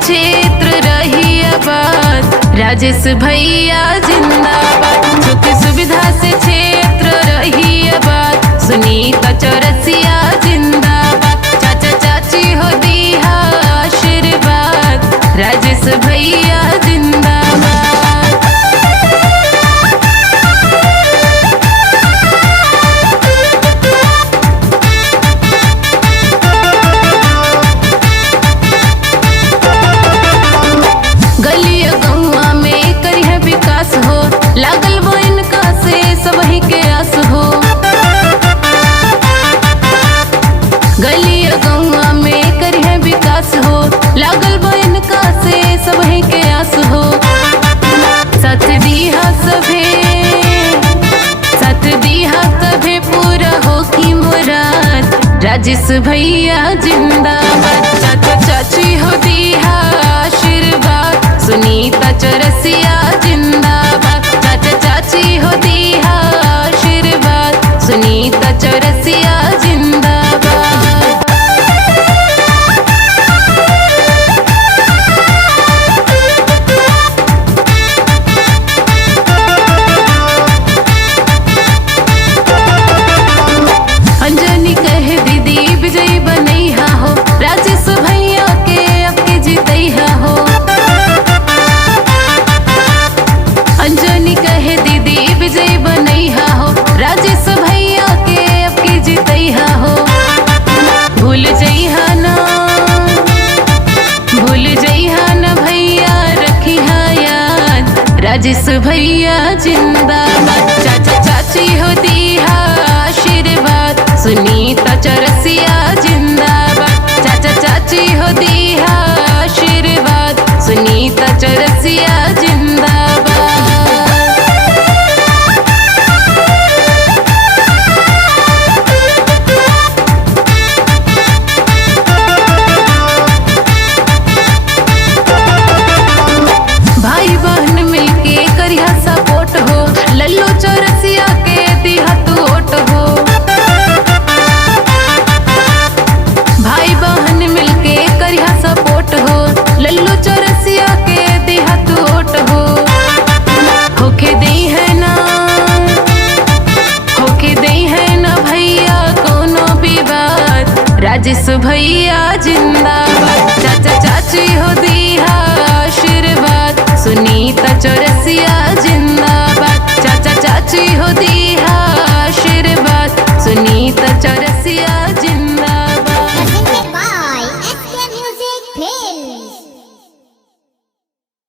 क्षेत्र रही आबाद, राजेश भैया जिंदाबाद। सुख सुविधा से क्षेत्र रही आबाद, सुनीता चौरसिया जिंदाबाद। चाचा चाची हो दिया आशीर्वाद, राजेश भैया जिंदाबाद। गलिया गौवा में करिया विकास हो, लागल वो इनका से सबही के आस हो। गलिया गौवा में करिया विकास हो, लागल वो इनका से सबही के आस हो। साथ दिया सभे पूरा हो की मुराद, राजेश भैया जिंदाबाद। चाचा चाची हो दिया आशीर्वाद, सुनीता चौरसिया जिंदाबाद। चाचा चाची हो दिया आशीर्वाद, सुनीता चौरसिया जिंदाबाद। अंजनी कहे दीदी विजयी बनैहा हो, राजेश भैया के आपके जीतैहा हो। अंजनी कहे दीदी विजयी बनैहा हो, राजेश भैया के आपके जीतैहा हो। भूल जइहा न भैया रखिहा याद, राजेश भैया जिंदाबाद। चाचा चाची हो दिया आशीर्वाद, सुनीता चौरसिया जिंदाबाद। चाचा चाची हो दिया